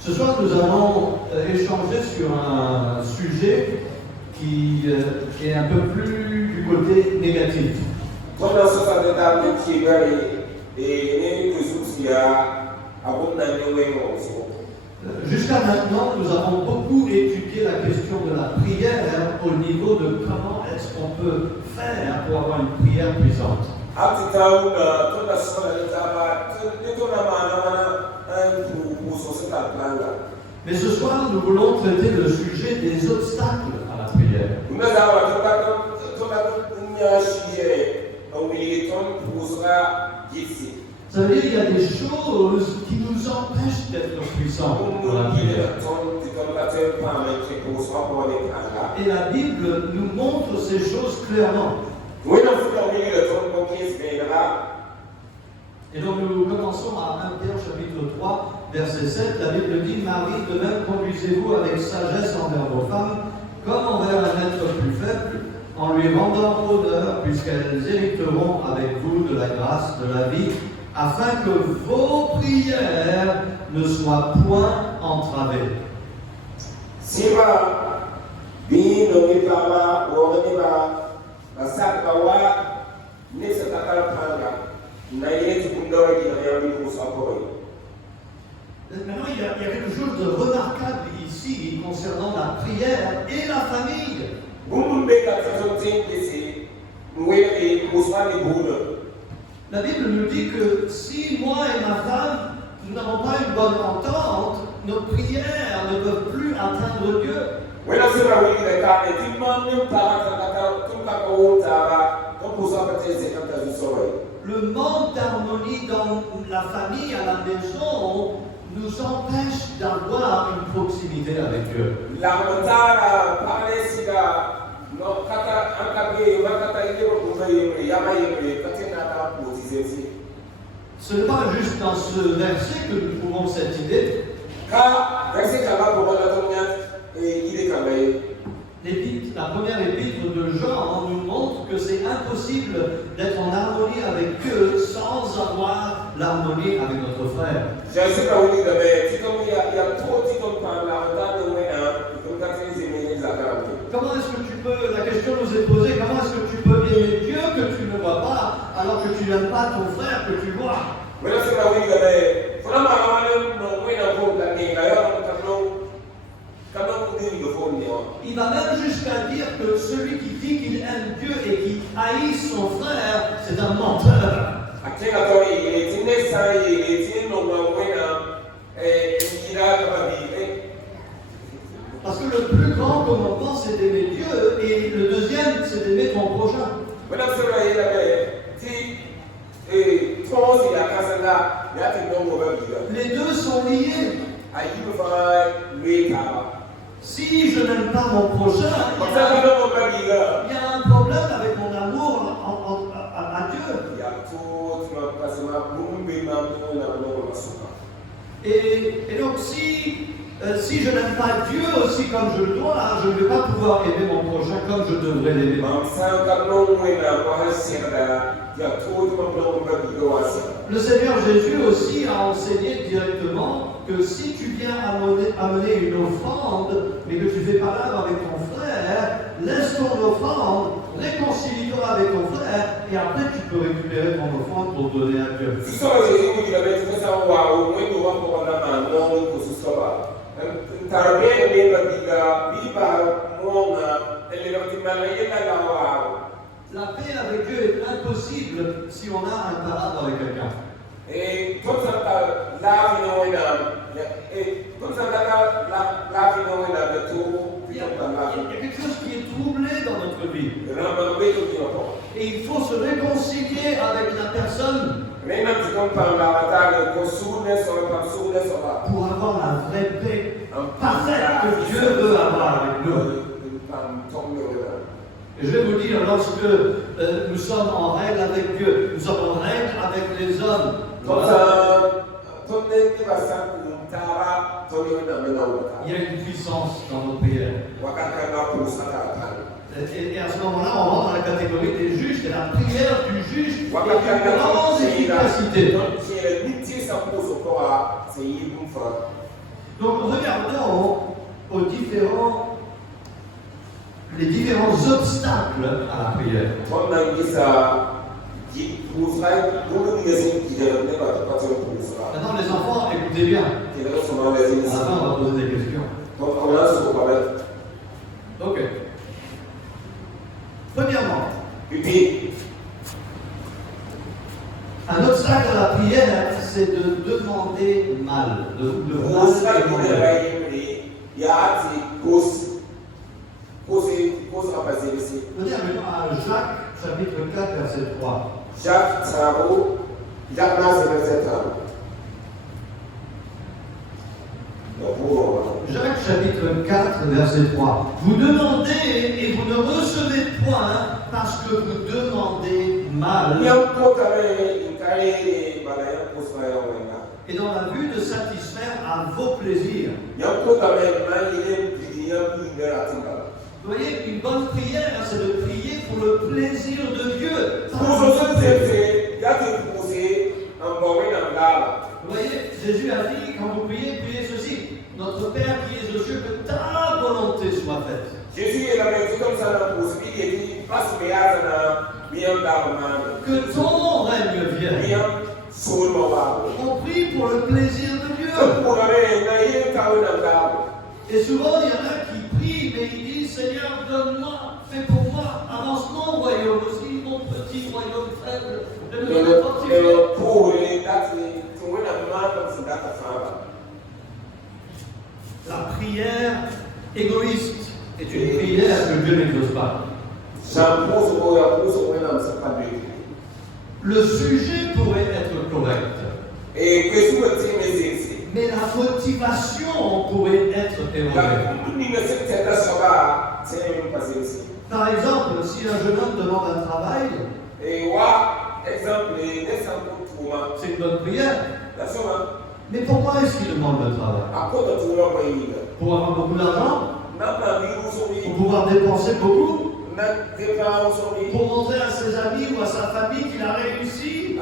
Ce soir, nous allons échanger sur un sujet qui est un peu plus du côté négatif. Jusqu'à maintenant, nous avons beaucoup étudié la question de la prière au niveau de comment est-ce qu'on peut faire pour avoir une prière puissante. Mais ce soir, nous voulons traiter le sujet des obstacles à la prière. Ça veut dire qu'il y a des choses qui nous empêchent d'être puissants pour la prière. Et la Bible nous montre ces choses clairement. Et donc nous commençons à 1 Pierre chapitre 3, verset 7. La Bible dit: Marie, de même conduisez-vous avec sagesse envers vos femmes, comme envers un être plus faible, en lui rendant honneur, puisqu'elles hériteront avec vous de la grâce de la vie, afin que vos prières ne soient point entravées. Maintenant, il y a quelque chose de remarquable ici concernant la prière et la famille. La Bible nous dit que si moi et ma femme, nous n'avons pas une bonne entente, nos prières ne peuvent plus atteindre Dieu. Le manque d'harmonie dans la famille, à la maison, nous empêche d'avoir une proximité avec Dieu. Ce n'est pas juste dans ce verset que nous trouvons cette idée. La première épître de Jean nous montre que c'est impossible d'être en harmonie avec Dieu sans avoir l'harmonie avec notre frère. Comment est-ce que tu peux, la question nous est posée, comment est-ce que tu peux aimer Dieu que tu ne vois pas, alors que tu n'aimes pas ton frère que tu vois? Il va même jusqu'à dire que celui qui dit qu'il aime Dieu et qui haït son frère, c'est un menteur. Parce que le plus grand commandement, c'est d'aimer Dieu, et le deuxième, c'est d'aimer ton prochain. Les deux sont liés. Si je n'aime pas mon prochain, il y a un problème avec mon amour à Dieu. Et donc si je n'aime pas Dieu aussi comme je le dois, je ne vais pas pouvoir aimer mon prochain comme je devrais l'aimer. Le Seigneur Jésus aussi a enseigné directement que si tu viens amener une offrande, mais que tu fais palabre avec ton frère, laisse ton offrande, réconcilie-toi avec ton frère, et après tu peux récupérer ton offrande pour donner à Dieu. La paix avec Dieu est impossible si on a un palabre avec quelqu'un. Il y a quelque chose qui est troublé dans notre vie. Et il faut se réconcilier avec la personne pour avoir la vraie paix parfaite que Dieu veut avoir avec nous. Et je vais vous dire, lorsque nous sommes en règle avec Dieu, nous sommes en règle avec les hommes. Il y a une puissance dans notre prière. Et à ce moment-là, on rentre dans la catégorie des juges, et la prière du juge est une grande efficacité. Donc regardons les différents obstacles à la prière. Maintenant les enfants, écoutez bien. À la fin, on va poser des questions. Ok. Premièrement, un obstacle à la prière, c'est de demander mal, de mal demander. Venez avec moi à Jacques, chapitre 4, verset 3. Jacques chapitre 4, verset 3. Vous demandez et vous ne recevez point parce que vous demandez mal. Et dans la vue de satisfaire à vos plaisirs. Vous voyez, une bonne prière, c'est de prier pour le plaisir de Dieu. Vous voyez, Jésus a dit, quand vous priez, priez ceci. Notre Père qui est aux cieux, que ta volonté soit faite. Que ton règne vienne. On prie pour le plaisir de Dieu. Et souvent, il y en a qui prient, mais ils disent, Seigneur, donne-moi, fais pour moi, avance mon royaume aussi, mon petit royaume faible. La prière égoïste est une prière que Dieu n'exauce pas. Le sujet pourrait être correct. Mais la motivation pourrait être erronée. Par exemple, si un jeune homme demande un travail, c'est une bonne prière. Mais pourquoi est-ce qu'il demande le travail? Pour avoir beaucoup d'argent? Pour pouvoir dépenser beaucoup? Pour montrer à ses amis ou à sa famille qu'il a réussi?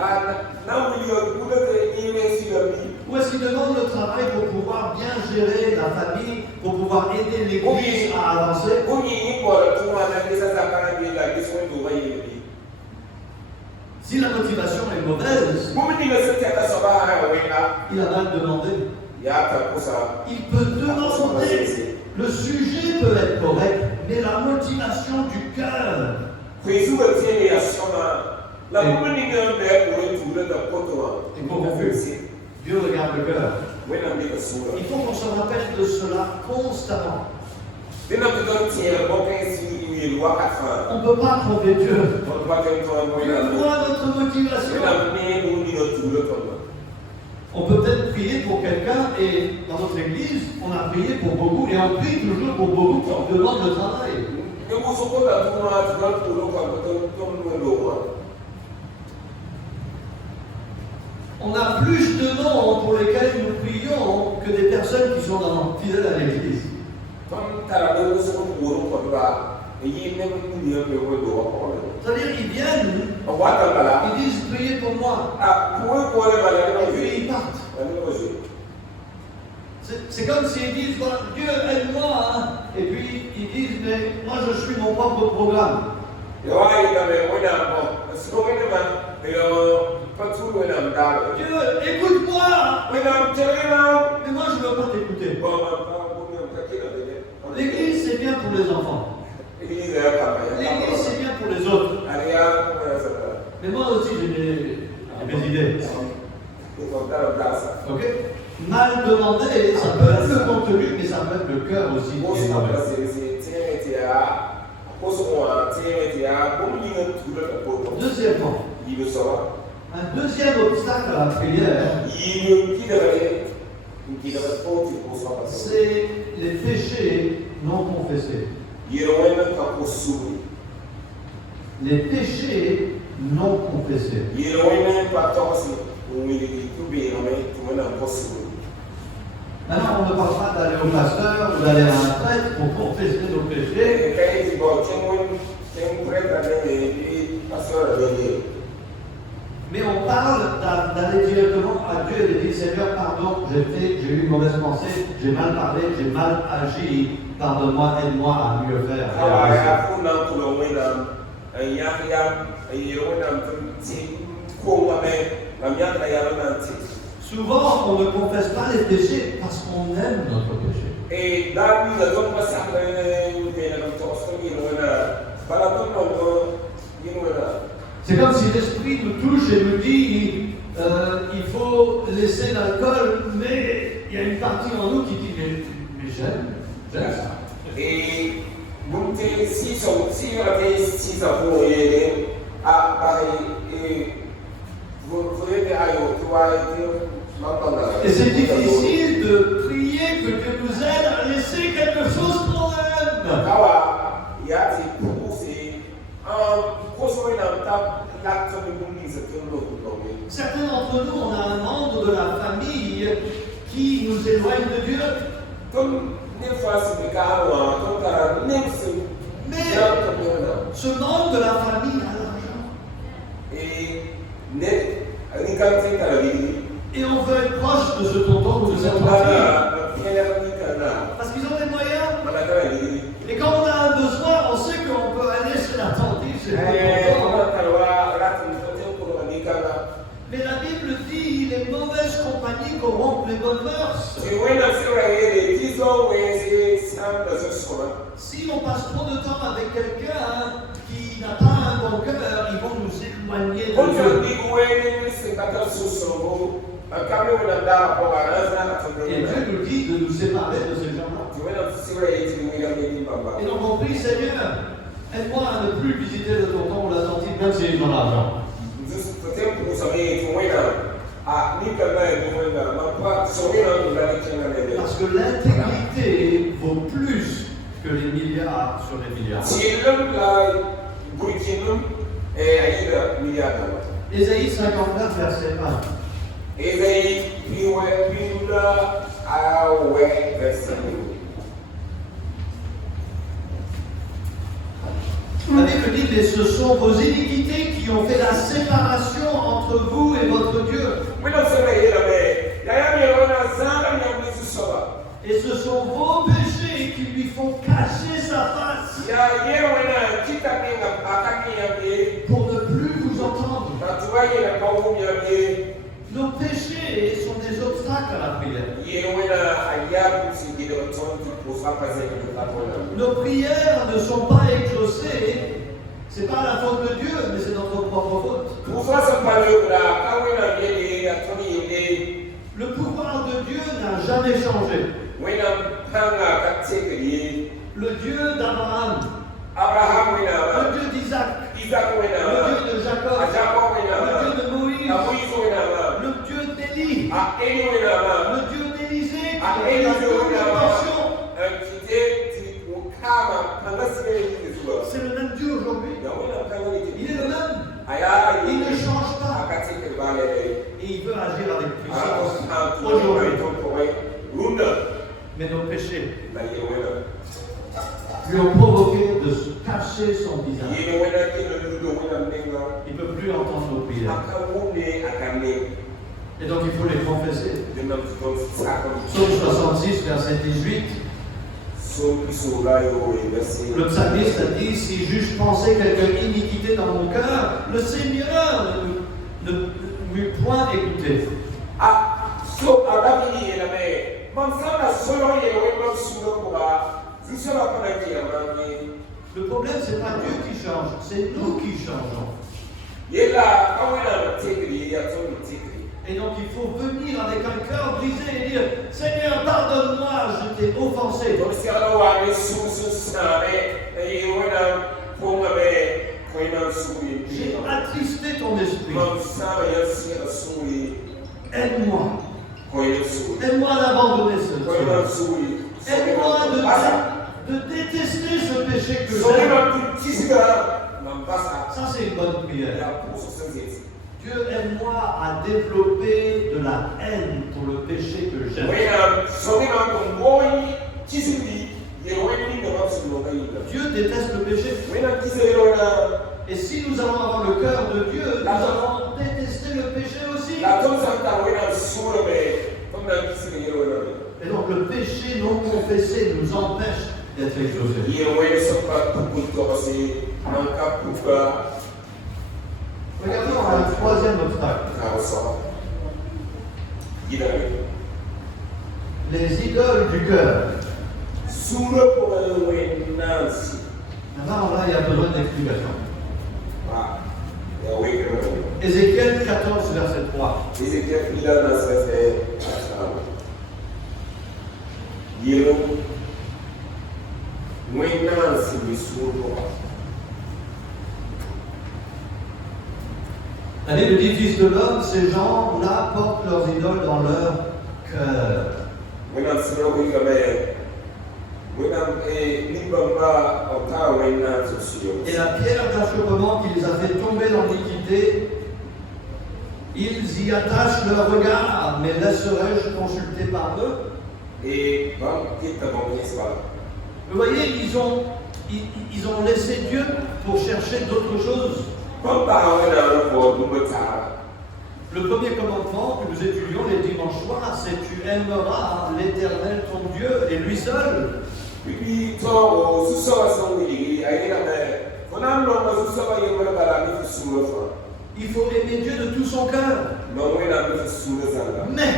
Ou est-ce qu'il demande le travail pour pouvoir bien gérer la famille, pour pouvoir aider l'église à avancer? Si la motivation est mauvaise, il a mal demandé. Il peut demander. Le sujet peut être correct, mais la motivation du cœur. Dieu regarde le cœur. Il faut qu'on se rappelle de cela constamment. On ne peut pas tromper Dieu. Il voit notre motivation. On peut peut-être prier pour quelqu'un et dans notre église, on a prié pour beaucoup et on prie toujours pour beaucoup qui on demande le travail. On a plus de noms pour lesquels nous prions que des personnes qui sont fidèles à l'église. C'est-à-dire, ils viennent, ils disent priez pour moi. Et puis ils partent. C'est comme s'ils disent Dieu aide-moi, hein. Et puis ils disent mais moi je suis mon propre programme. Dieu, écoute-moi. Mais moi je ne veux pas t'écouter. L'église c'est bien pour les enfants. L'église c'est bien pour les autres. Mais moi aussi j'ai mes idées. Ok? Mal demandé, ça peut être le contenu, mais ça peut être le cœur aussi. Deuxièmement, un deuxième obstacle à la prière, c'est les péchés non confessés. Les péchés non confessés. Maintenant, on ne parle pas d'aller au pasteur ou d'aller à un prêtre pour confesser nos péchés. Mais on parle d'aller directement à à Dieu et de dire Seigneur, pardon, j'ai eu une mauvaise pensée, j'ai mal parlé, j'ai mal agi, pardonne-moi, aide-moi à mieux faire. Souvent, on ne confesse pas les péchés parce qu'on aime notre péché. C'est comme si l'esprit nous touche et nous dit il faut laisser l'alcool, mais il y a une partie en nous qui dit mais j'aime ça. Et c'est difficile de prier que Dieu nous aide à laisser quelque chose qu'on aime. Certains d'entre nous, on a un membre de la famille qui nous éloigne de Dieu. Mais ce membre de la famille a l'argent. Et on veut être proche de ce tonton ou de cette famille. Parce qu'ils ont des moyens. Et quand on a un besoin, on sait qu'on peut aller chez la tante, chez le tonton. Mais la Bible dit les mauvaises compagnies corrompent les bonnes mœurs. Si on passe trop de temps avec quelqu'un qui n'a pas un bon cœur, ils vont nous éloigner de Dieu. Et Dieu nous dit de nous séparer de ces gens-là. Et donc on prie, Seigneur, aide-moi à ne plus visiter le tonton ou la tante, même s'ils ont l'argent. Parce que l'intégrité vaut plus que les milliards sur les milliards. Ésaïe 59, verset 1. La Bible dit que ce sont vos iniquités qui ont fait la séparation entre vous et votre Dieu. Et ce sont vos péchés qui lui font cacher sa face pour ne plus vous entendre. Nos péchés sont des obstacles à la prière. Nos prières ne sont pas exaucées. Ce n'est pas la faute de Dieu, mais c'est notre propre faute. Le pouvoir de Dieu n'a jamais changé. Le Dieu d'Abraham, le Dieu d'Isaac, le Dieu de Jacob, le Dieu de Moïse, le Dieu d'Élie, le Dieu d'Élisée, qui est la dimension. C'est le même Dieu aujourd'hui. Il est le même. Il ne change pas. Et il veut agir avec puissance aujourd'hui. Mais nos péchés lui ont provoqué de se cacher son visage. Il ne peut plus entendre nos prières. Et donc il faut les confesser. Psaume 66, verset 18. Le psalmiste a dit, si j'eusse pensé quelque iniquité dans mon cœur, le Seigneur ne m'eût point écouté. Le problème, ce n'est pas Dieu qui change, c'est nous qui changeons. Et donc il faut venir avec un cœur brisé et dire, Seigneur, pardonne-moi, je t'ai offensé. J'ai attristé ton esprit. Aide-moi. Aide-moi à l'abandonner, ce aide-moi de détester ce péché que j'aime. Ça, c'est une bonne prière. Dieu, aide-moi à développer de la haine pour le péché que j'aime. Dieu déteste le péché. Et si nous allons avoir le cœur de Dieu, nous allons détester le péché aussi. Et donc le péché non confessé nous empêche d'être exaucés. Regardons un troisième obstacle. Les idoles du cœur. Maintenant, là, il y a besoin d'explication. Ézéchiel 14, verset 3. La Bible dit, fils de l'homme, ces gens-là portent leurs idoles dans leur cœur. Et la pierre d'achoppement qui les a fait tomber dans l'iniquité, ils y attachent leur regard, mais laisserai-je consulter par eux? Vous voyez, ils ont laissé Dieu pour chercher d'autres choses. Le premier commandement que nous étudions les dimanches soirs, c'est tu aimeras l'Éternel ton Dieu et lui seul. Il faut aimer Dieu de tout son cœur. Mais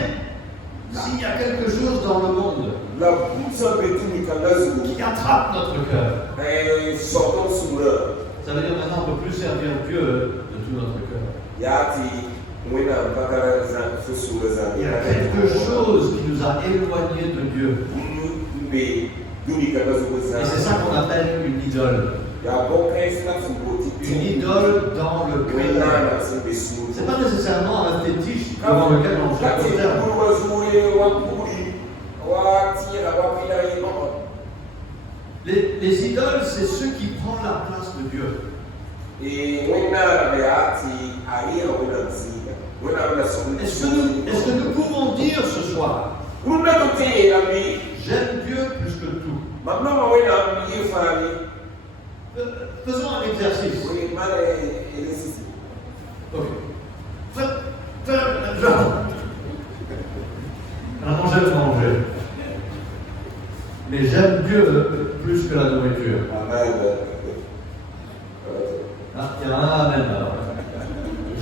s'il y a quelque chose dans le monde qui attrape notre cœur, ça veut dire maintenant on ne peut plus servir Dieu de tout notre cœur. Il y a quelque chose qui nous a éloignés de Dieu. Et c'est ça qu'on appelle une idole. Une idole dans le cœur. Ce n'est pas nécessairement un fétiche devant lequel on se prosterne. Les idoles, c'est ceux qui prennent la place de Dieu. Est-ce que nous pouvons dire ce soir, j'aime Dieu plus que tout? Faisons un exercice. Ok. Manger. Mais j'aime Dieu plus que la nourriture. Amen. Il y a un amen alors.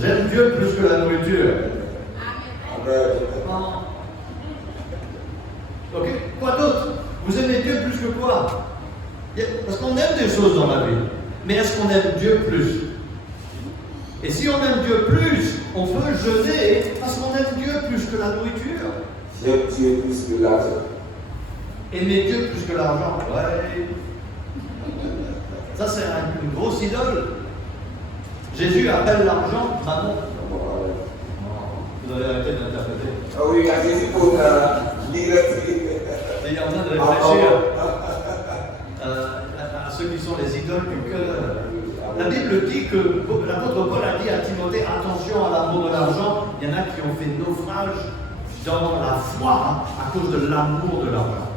J'aime Dieu plus que la nourriture. Amen. Ok. Quoi d'autre? Vous aimez Dieu plus que quoi? Parce qu'on aime des choses dans la vie. Mais est-ce qu'on aime Dieu plus? Et si on aime Dieu plus, on peut jeûner parce qu'on aime Dieu plus que la nourriture. J'aime Dieu plus que l'argent. Aimer Dieu plus que l'argent. Ouais. Ça, c'est une grosse idole. Jésus appelle l'argent maman. Vous avez arrêté d'interpréter. Ah oui, Jésus pour il est en train de réfléchir à ceux qui sont les idoles du cœur. La Bible dit que l'apôtre Paul a dit à Timothée, attention à l'amour de l'argent. Il y en a qui ont fait naufrage dans la foi à cause de l'amour de l'argent.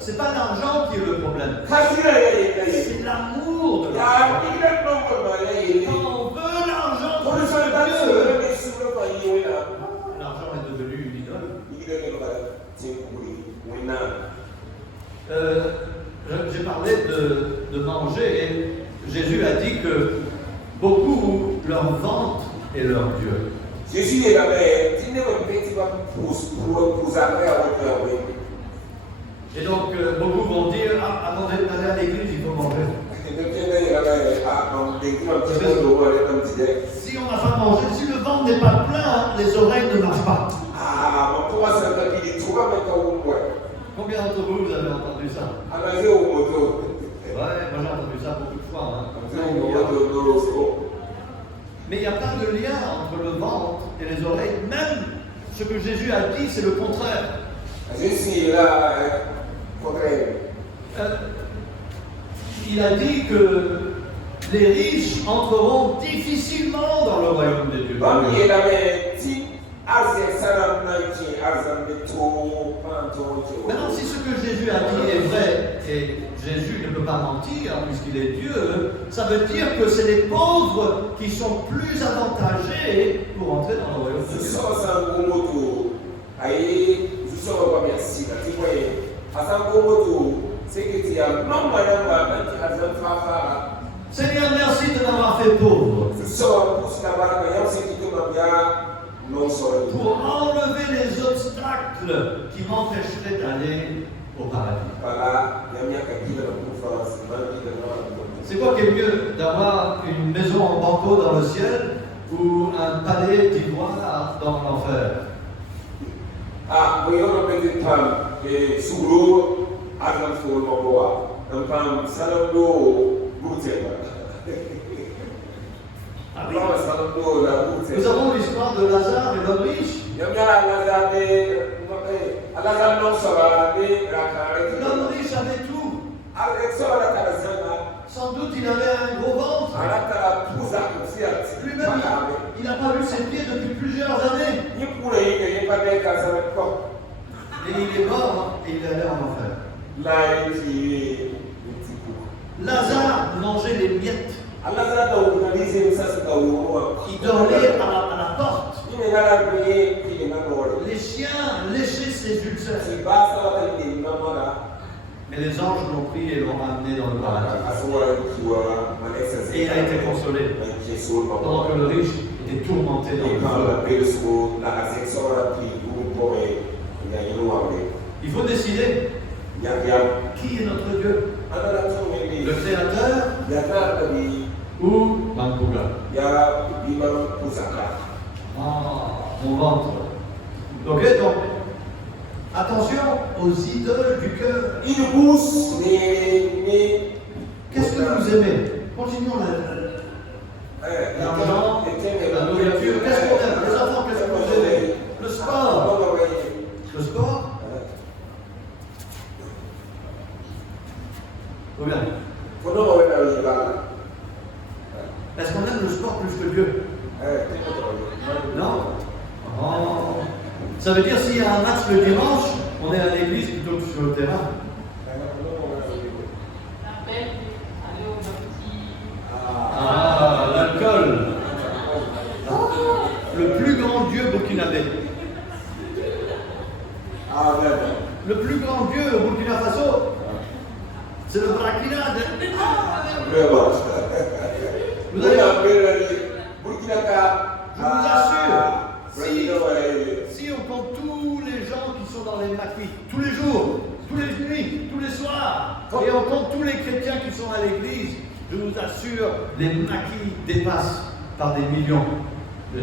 C'est pas l'argent qui est le problème. C'est l'amour de l'argent. Quand on veut l'argent, l'argent est devenu une idole. J'ai parlé de manger et Jésus a dit que beaucoup leur ventre est leur Dieu. Jésus est là, et donc beaucoup vont dire avant d'aller à l'église, il faut manger. Si on n'a pas mangé, si le ventre n'est pas plein, les oreilles ne marchent pas. Combien d'entre vous avez entendu ça? Ouais, moi j'ai entendu ça beaucoup de fois. Mais il n'y a pas de lien entre le ventre et les oreilles. Même ce que Jésus a dit, c'est le contraire. Il a dit que les riches entreront difficilement dans le royaume de Dieu. Maintenant, si ce que Jésus a dit est vrai, et Jésus ne peut pas mentir puisqu'il est Dieu, ça veut dire que c'est les pauvres qui sont plus avantagés pour entrer dans le royaume de Dieu. Seigneur, merci de m'avoir fait pauvre. Pour enlever les obstacles qui m'empêcheraient d'aller au paradis. C'est quoi qui est mieux, d'avoir une maison en banco dans le ciel ou un palais d'ivoire dans l'enfer? Nous avons l'histoire de Lazare et l'homme riche. L'homme riche avait tout. Sans doute il avait un gros ventre. Lui-même, il n'a pas vu ses pieds depuis plusieurs années. Et il est mort et il est allé en enfer. Lazare mangeait les miettes. Il dormait à la porte. Les chiens léchaient ses ulcères. Mais les anges l'ont pris et l'ont amené dans le paradis. Et il a été consolé. Pendant que le riche était tourmenté dans le feu. Il faut décider qui est notre Dieu. Le Créateur ou Vancouver. Mon ventre. Ok, donc, attention aux idoles du cœur. Qu'est-ce que vous aimez? Continuons l'argent, la nourriture. Qu'est-ce qu'on aime? Les enfants, qu'est-ce que vous aimez? Le sport. Le sport? Trop bien. Est-ce qu'on aime le sport plus que Dieu? Non? Oh. Ça veut dire s'il y a un match le dimanche, on est à l'église plutôt que sur le terrain. L'alcool. Le plus grand dieu burkinabé. Le plus grand dieu au Burkina Faso, c'est le Brakina. Vous allez, je vous assure, si on compte tous les gens qui sont dans les maquis, tous les jours, tous les nuits, tous les soirs, et on compte tous les chrétiens qui sont à l'église, je vous assure, les maquis dépassent par des millions de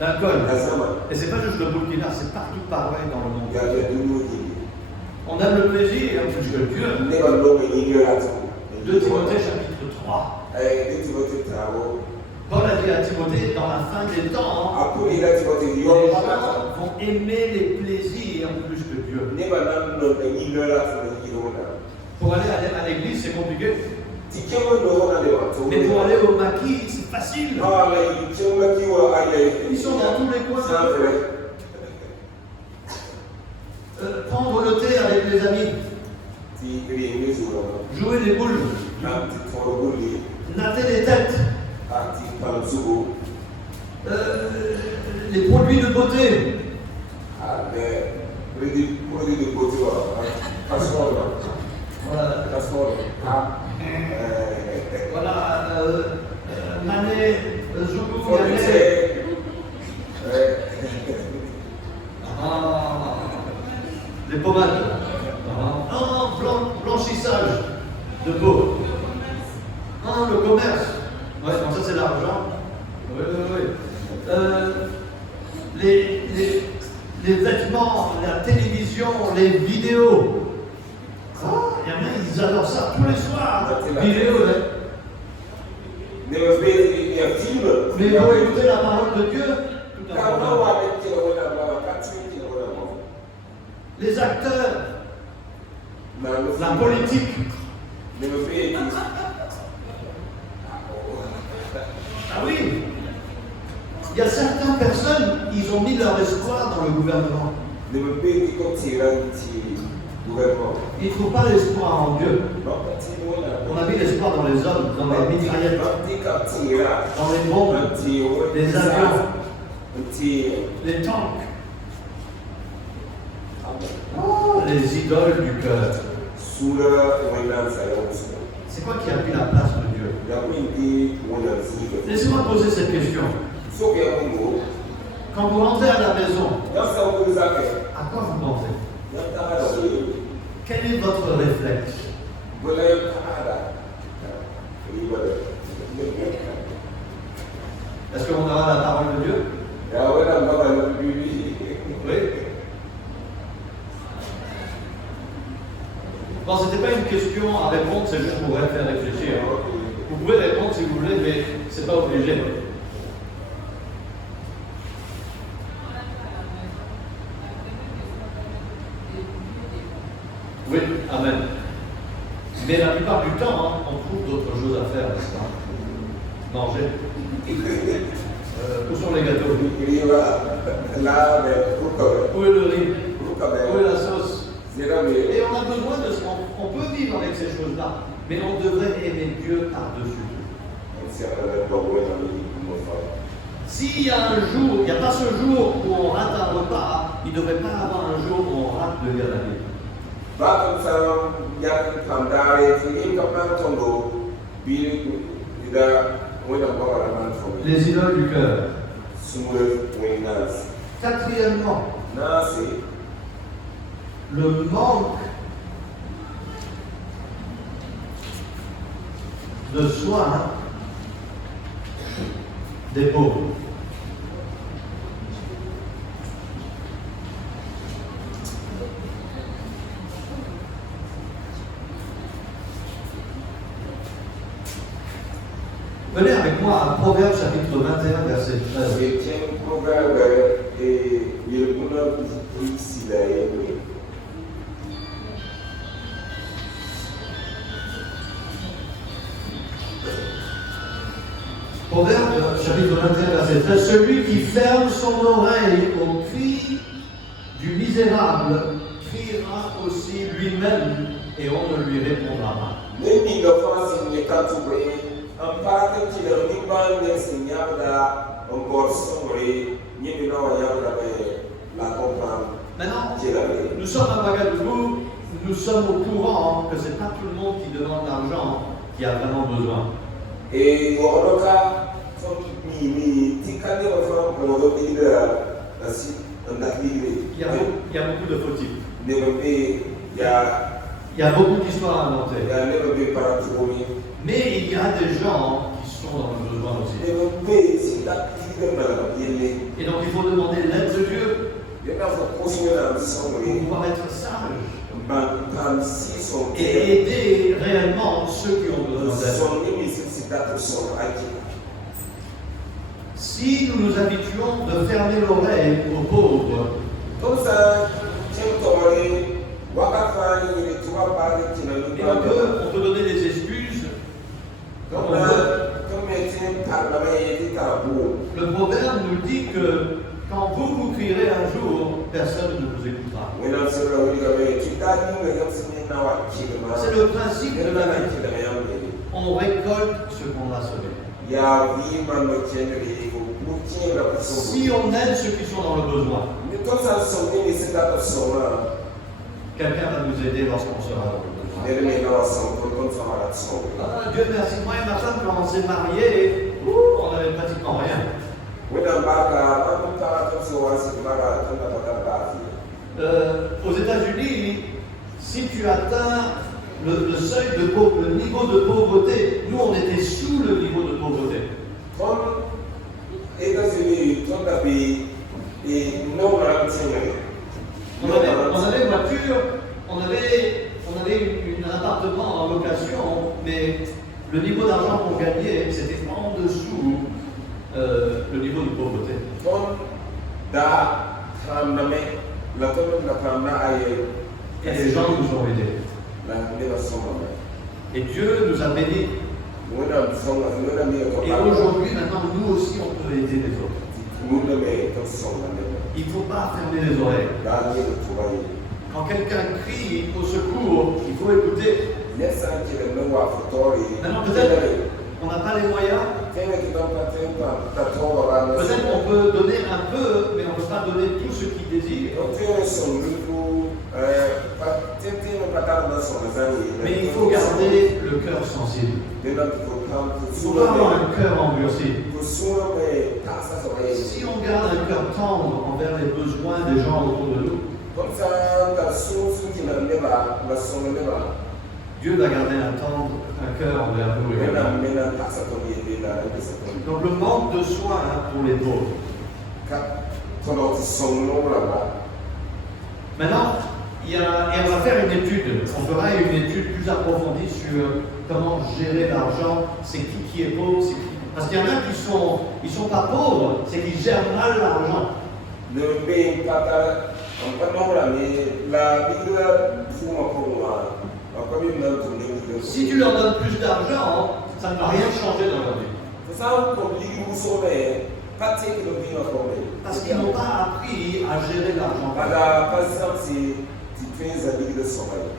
l'alcool. Et c'est pas juste le Burkina, c'est partout pareil dans le monde. On aime le plaisir plus que Dieu. 2 Timothée chapitre 3. Paul a dit à Timothée, dans la fin des temps, les gens vont aimer les plaisirs plus que Dieu. Pour aller à l'église, c'est compliqué. Mais pour aller au maquis, c'est facile. Ils sont dans tous les coins. Prendre le thé avec les amis. Jouer les boules. Natter les têtes. Les produits de beauté. Voilà, Manet, Zougou, les pommades. Blanchissage de peau. Le commerce. Ouais, donc ça c'est l'argent. Oui. Les vêtements, la télévision, les vidéos. Il y en a, ils adorent ça tous les soirs. Vidéo, mais ils vont écouter la parole de Dieu. Tout à fait. Les acteurs, la politique. ont mis leur espoir dans le gouvernement. Ils ne trouvent pas l'espoir en Dieu. On a mis l'espoir dans les hommes, dans les mitraillettes, dans les bombes, les avions, les tanks. Oh, les idoles du cœur. C'est quoi qui a pris la place de Dieu? Laissez-moi poser cette question. Quand vous rentrez à la maison, à quoi vous pensez? Quel est votre réflexe? Est-ce qu'on aura la parole de Dieu? Oui. Bon, ce n'était pas une question à répondre, c'est juste pour faire réfléchir. Vous pouvez répondre si vous voulez, mais ce n'est pas obligé. Oui, amen. Mais la plupart du temps, on trouve d'autres choses à faire, n'est-ce pas? Manger. Où sont les gâteaux? Où est le riz? Où est la sauce? Et on a besoin de ce qu'on peut vivre avec ces choses-là, mais on devrait aimer Dieu par-dessus tout. S'il y a un jour, il n'y a pas ce jour où on rate un repas, il ne devrait pas avoir un jour où on rate de lire la Bible. Les idoles du cœur. Quatrièmement, le manque de soins des pauvres. Venez avec moi à Proverbes chapitre 21, verset 13. Proverbe chapitre 21, verset 13. Celui qui ferme son oreille au cri du misérable criera aussi lui-même et on ne lui répondra pas. Maintenant, nous sommes à Ouagadougou, nous sommes au courant que ce n'est pas tout le monde qui demande l'argent qui a vraiment besoin. Et il y a beaucoup de fautifs. Il y a beaucoup d'histoires inventées. Mais il y a des gens qui sont dans le besoin aussi. Et donc il faut demander l'aide de Dieu pour pouvoir être sage et aider réellement ceux qui ont besoin d'aide. Si nous nous habituons de fermer l'oreille aux pauvres, et on peut donner des excuses. Le proverbe nous dit que quand vous crierez un jour, personne ne vous écoutera. C'est le principe de la vie. On récolte ce qu'on a semé. Si on aide ceux qui sont dans le besoin, quelqu'un va nous aider lorsqu'on sera dans le besoin. Dieu merci, moi et ma femme, quand on s'est mariés, on n'avait pratiquement rien. Aux États-Unis, si tu atteins le seuil de pauvreté, le niveau de pauvreté, nous on était sous le niveau de pauvreté. On avait une voiture, on avait un appartement en location, mais le niveau d'argent qu'on gagnait, c'était en dessous le niveau de pauvreté. Et les gens nous ont aidés. Et Dieu nous a bénis. Et aujourd'hui, maintenant, nous aussi, on peut aider les autres. Il ne faut pas fermer les oreilles. Quand quelqu'un crie au secours, il faut écouter. Maintenant, peut-être on n'a pas les moyens. Peut-être on peut donner un peu, mais on ne peut pas donner tout ce qu'il désire. Mais il faut garder le cœur sensible. Il faut pas avoir un cœur endurci. Si on garde un cœur tendre envers les besoins des gens autour de nous, Dieu va garder un cœur envers nous également. Donc le manque de soins pour les pauvres. Maintenant, et on va faire une étude. On fera une étude plus approfondie sur comment gérer l'argent. C'est qui est pauvre, c'est qui. Parce qu'il y en a qui sont pas pauvres, c'est qu'ils gèrent mal l'argent. Si tu leur donnes plus d'argent, ça ne va rien changer dans leur vie. Parce qu'ils n'ont pas appris à gérer l'argent.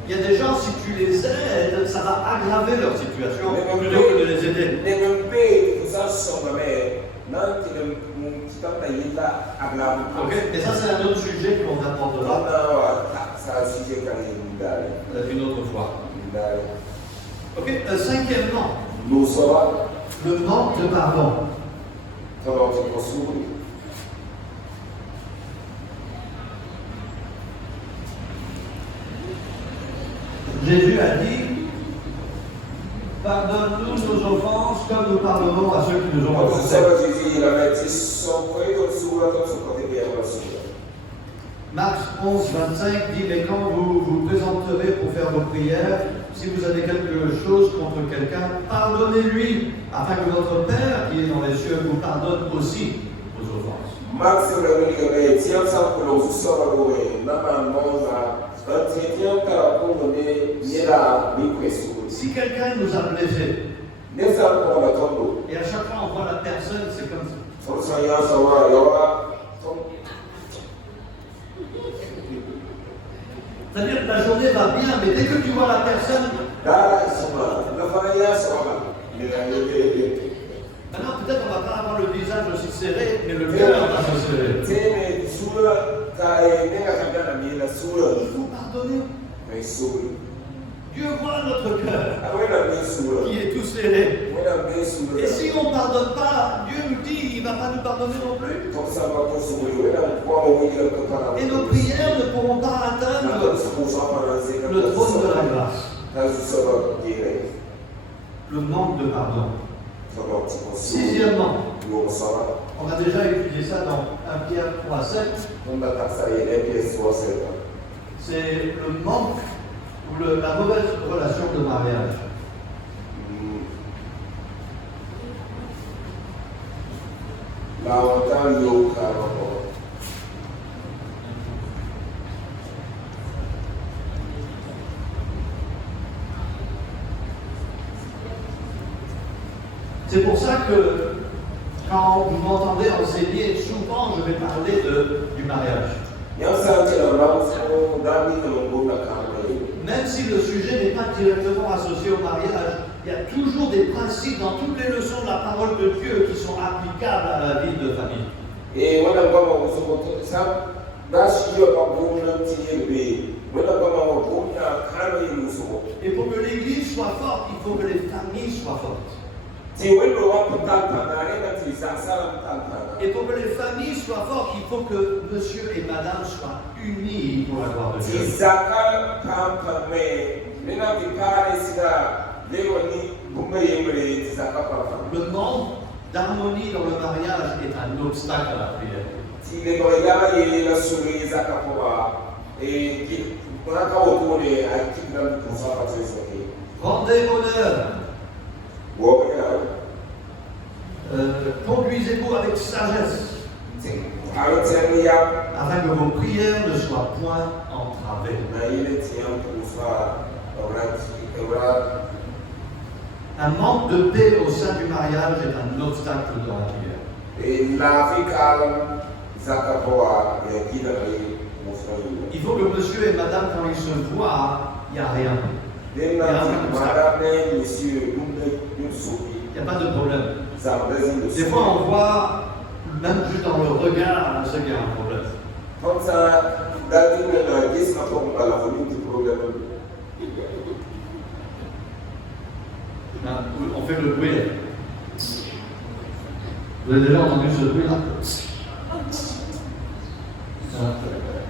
Il y a des gens, si tu les aides, ça va aggraver leur situation plutôt que de les aider. Okay. Et ça, c'est un autre sujet qu'on abordera une autre fois. Ok, cinquièmement, le manque de pardon. Jésus a dit, pardonne-nous nos offenses comme nous pardonnons à ceux qui nous ont offensés. Marc 11, 25 dit, mais quand vous vous présenterez pour faire vos prières, si vous avez quelque chose contre quelqu'un, pardonnez-lui, afin que votre Père qui est dans les cieux vous pardonne aussi vos offenses. Si quelqu'un nous a blessés, et à chaque fois on voit la personne, c'est comme ça. C'est-à-dire que la journée va bien, mais dès que tu vois la personne, maintenant peut-être on ne va pas avoir le visage aussi serré, mais le cœur va se serrer. Il faut pardonner. Dieu voit notre cœur qui est tout serré. Et si on ne pardonne pas, Dieu nous dit qu'il ne va pas nous pardonner non plus. Et nos prières ne pourront pas atteindre le trône de la grâce. Le manque de pardon. Sixièmement, on a déjà étudié ça dans 1 Pierre 3,7. C'est le manque ou la mauvaise relation de mariage. C'est pour ça que quand vous m'entendez enseigner, souvent je vais parler du mariage. Même si le sujet n'est pas directement associé au mariage, il y a toujours des principes dans toutes les leçons de la parole de Dieu qui sont applicables à la vie de famille. Et pour que l'Église soit forte, il faut que les familles soient fortes. Et pour que les familles soient fortes, il faut que monsieur et madame soient unis pour la gloire de Dieu. Le manque d'harmonie dans le mariage est un obstacle à la prière. Rendez honneur. Conduisez-vous avec sagesse, afin que vos prières ne soient point entravées. Un manque de paix au sein du mariage est un obstacle dans la prière. Il faut que monsieur et madame, quand ils se voient, il n'y a rien. Il n'y a pas de problème. Des fois, on voit, même juste dans le regard, on sait qu'il y a un problème. Comme ça, on fait le bruit. Vous avez déjà entendu ce bruit là?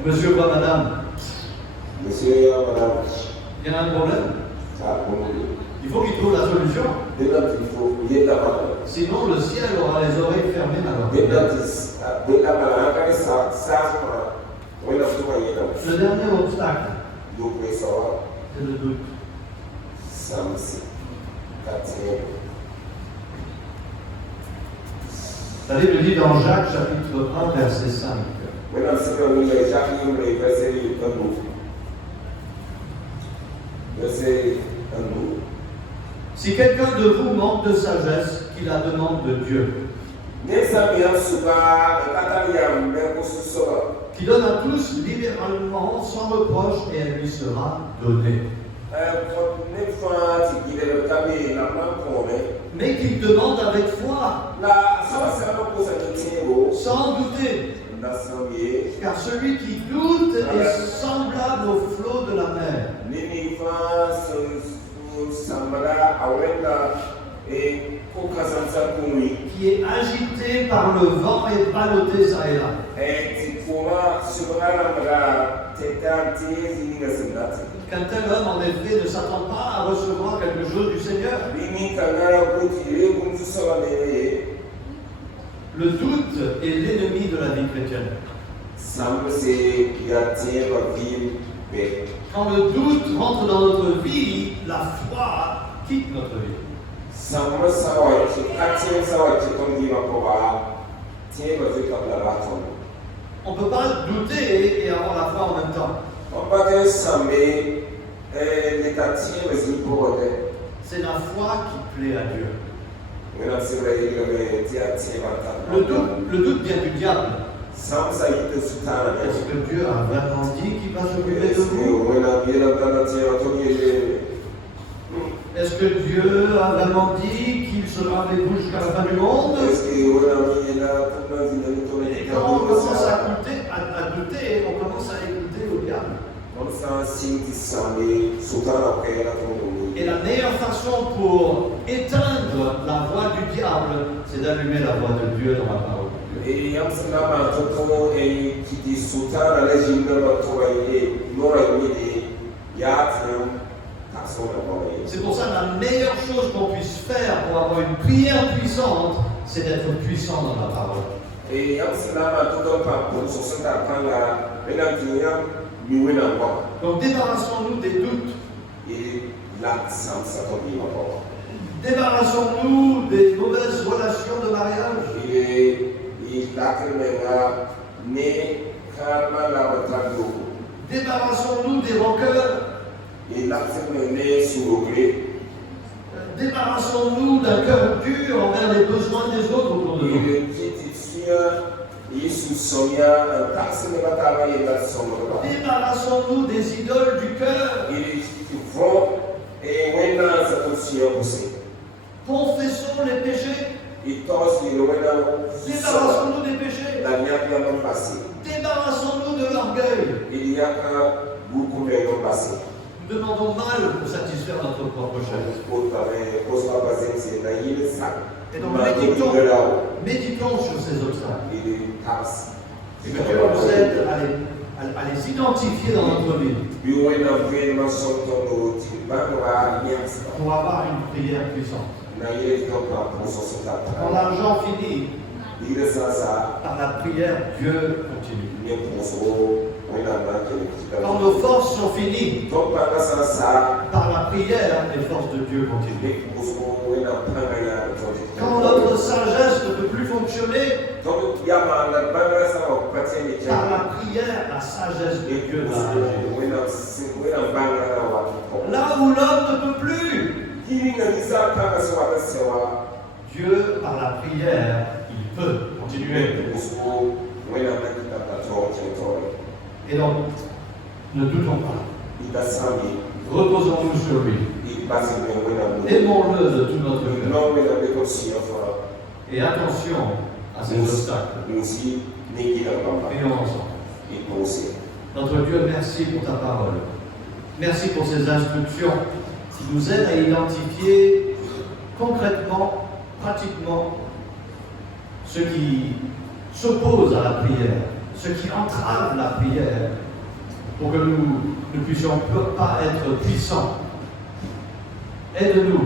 Monsieur voit madame. Monsieur, madame. Il y a un problème. Il faut qu'il trouve la solution. Sinon, le ciel aura les oreilles fermées alors. Le dernier obstacle, c'est le doute. La Bible dit dans Jacques chapitre 1 verset 5. Si quelqu'un de vous manque de sagesse, qu'il la demande de Dieu, qui donne à tous libéralement sans reproche et elle lui sera donnée. Mais qu'il demande avec foi, sans douter. Car celui qui doute est semblable au flot de la mer, qui est agité par le vent et ballotté ça et là. Qu'un tel homme, en effet, ne s'attend pas à recevoir quelque chose du Seigneur. Le doute est l'ennemi de la vie chrétienne. Quand le doute rentre dans notre vie, la foi quitte notre vie. On ne peut pas douter et avoir la foi en même temps. C'est la foi qui plaît à Dieu. Le doute vient du diable. Est-ce que Dieu a vraiment dit qu'il va s'occuper de vous? Est-ce que Dieu a vraiment dit qu'il sera avec vous jusqu'à la fin du monde? Et quand on commence à douter, on commence à écouter au diable. Et la meilleure façon pour éteindre la voix du diable, c'est d'allumer la voix de Dieu dans la parole de Dieu. C'est pour ça que la meilleure chose qu'on puisse faire pour avoir une prière puissante, c'est d'être puissant dans la parole. Donc débarrassons-nous des doutes. Débarrassons-nous des mauvaises relations de mariage. Débarrassons-nous des rancœurs. Débarrassons-nous d'un cœur dur envers les besoins des autres autour de nous. Débarrassons-nous des idoles du cœur. Confessons les péchés. Débarrassons-nous des péchés. Débarrassons-nous de l'orgueil. Nous demandons mal pour satisfaire notre propre chair. Et donc méditons sur ces obstacles. Et que Dieu nous aide à les identifier dans notre vie. Pour avoir une prière puissante. Quand l'argent finit, par la prière, Dieu continue. Quand nos forces sont finies, par la prière, les forces de Dieu continuent. Quand notre sagesse ne peut plus fonctionner, par la prière, la sagesse de Dieu va agir. Là où l'homme ne peut plus, Dieu, par la prière, il peut continuer. continuer. Musuh, wena kita patron contrôle. Et donc, ne doutons pas. Kita sami, Reposons-nous sur lui. il passe bien wena bu. Aimons-le de tout notre cœur. Non wena be conscient fa. Et attention à ces obstacles. Musi neki la papa. Prions ensemble. Il pense. Notre Dieu, merci pour ta parole. Merci pour ces instructions qui nous aident à identifier concrètement, pratiquement, ce qui s'oppose à la prière, ce qui entrave la prière, pour que nous ne puissions pas être puissants. Aide-nous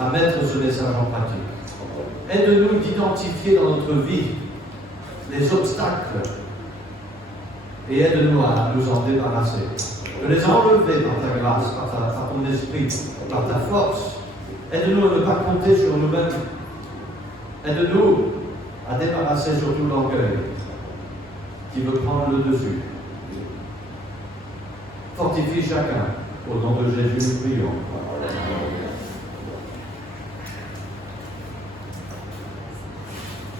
à mettre ce message en pratique. Aide-nous d'identifier dans notre vie les obstacles et aide-nous à nous en débarrasser. De les enlever par ta grâce, par ton esprit, par ta force. Aide-nous à ne pas compter sur nous-mêmes. Aide-nous à débarrasser surtout l'orgueil qui veut prendre le dessus. Fortifie chacun. Au nom de Jésus, nous prions.